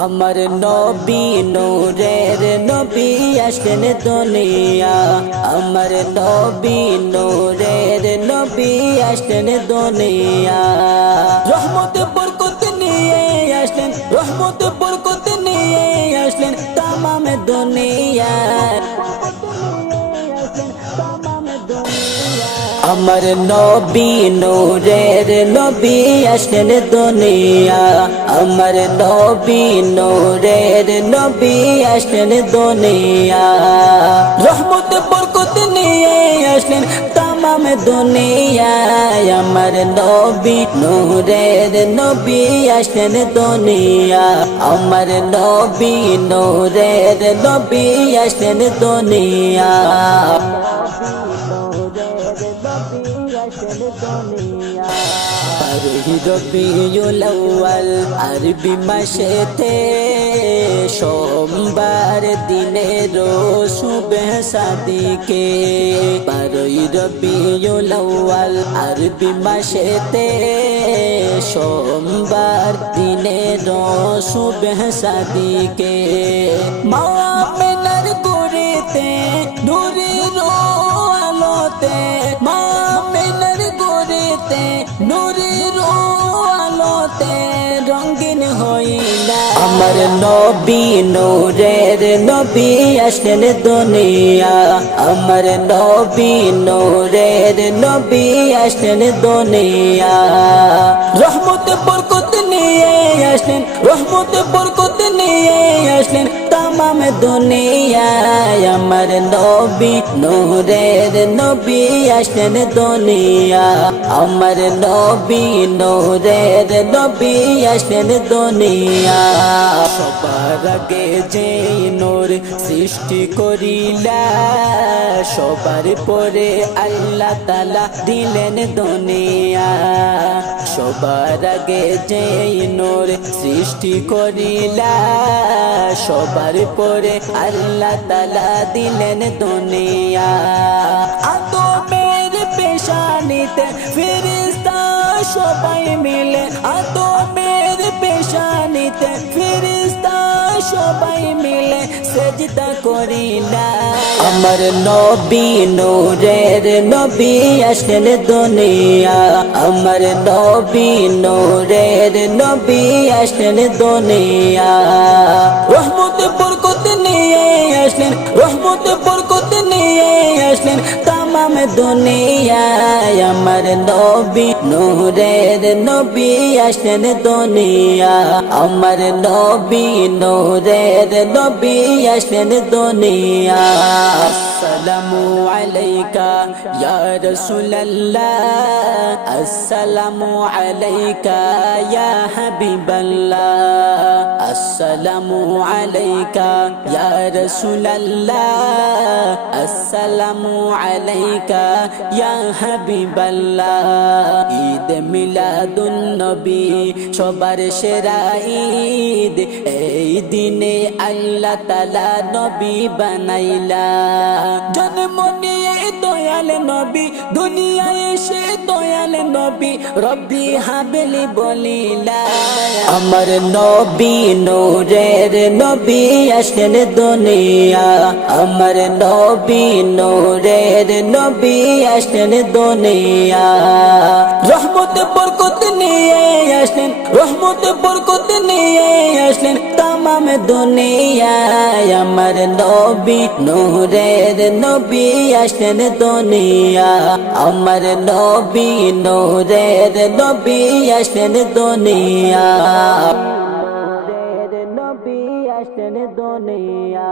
আমার নবী নূরের নবী আসলেন দুনিয়া আমার নবী নূরের নবী আসলেন দুনিয়া রহমত বরকত নিয়ে আসলেন রহমত বরকত নিয়ে আসলেন तमाम দুনিয়া আমার নবী নূরের নবী আসলেন দুনিয়া আমার নবী নূরের নবী আসলেন দুনিয়া রহমত বরকত নিয়ে আসলেন तमाम দুনিয়া আমার নবী নূরের নবী আসলেন দুনিয়া আমার নবী নূরের নবী আসলেন দুনিয়া রবিউল আউয়াল আরবি মাসেতে সোমবার দিনের সুবহ সাদিকে 12 রবিউল আউয়াল আরবি মাসেতে সোমবার দিনের সুবহ সাদিকে মা আমিনার গুরিতে নূরের আলোতে মা আমিনার গুরিতে নূরের আলোতে রঙিন হইলা আমার নবী নূরের নবী আসলেন দুনিয়া আমার নবী নূরের নবী আসলেন দুনিয়া রহমত বরকত নিয়ে আসলেন রহমত বরকত নিয়ে আসলেন तमाम দুনিয়া আমার নবী নূরের নবী আসলেন দুনিয়া আমার নবী নূরের নবী আসলেন দুনিয়া সবার আগে যে নূর সৃষ্টি করিলা সবার পরে আল্লাহ তাআলা দিলেন দুনিয়া সবার আগে যে নূর সৃষ্টি করিলা সবার পরে আল্লাহ তাআলা দিলেন দুনিয়া আদমের পেশানিতে ফেরেশতা সবাই মিলে আদমের পেশানিতে ফেরেশতা সবাই মিলে সেজদা করিলা আমার নবী নূরের নবী আসলেন দুনিয়া আমার নবী নূরের নবী আসলেন দুনিয়া রহমত বরকত নিয়ে আসলেন রহমত বরকত নিয়ে আসলেন तमाम দুনিয়া আমার নবী নূরের নবী আসলেন দুনিয়া আমার নবী নূরের নবী আসলেন দুনিয়া আসসালামু আলাইকা ইয়া রাসূলুল্লাহ আসসালামু আলাইকা ইয়া হাবিবাল্লাহ আসসালামু আলাইকা ইয়া রাসূলুল্লাহ আসসালামু আলাইকা ইয়া হাবিবাল্লাহ ঈদ মিলাদুন নবী সবার সেরা ঈদ এই দিনে আল্লাহ তাআলা নবী বানাইলা জন্ম নিয়ে দয়াল নবী দুনিয়ায় এসে দয়াল নবী রব্বি হাবলি বলিলা আমার নবী নূরের নবী আসলেন দুনিয়া আমার নবী নূরের নবী আসলেন দুনিয়া রহমত বরকত নিয়ে আসলেন রহমত বরকত নিয়ে আসলেন तमाम দুনিয়া আমার নবী নূরের নবী আসলেন দুনিয়া আমার নবী নূরের নবী আসলেন দুনিয়া নবী আসলেন দুনিয়া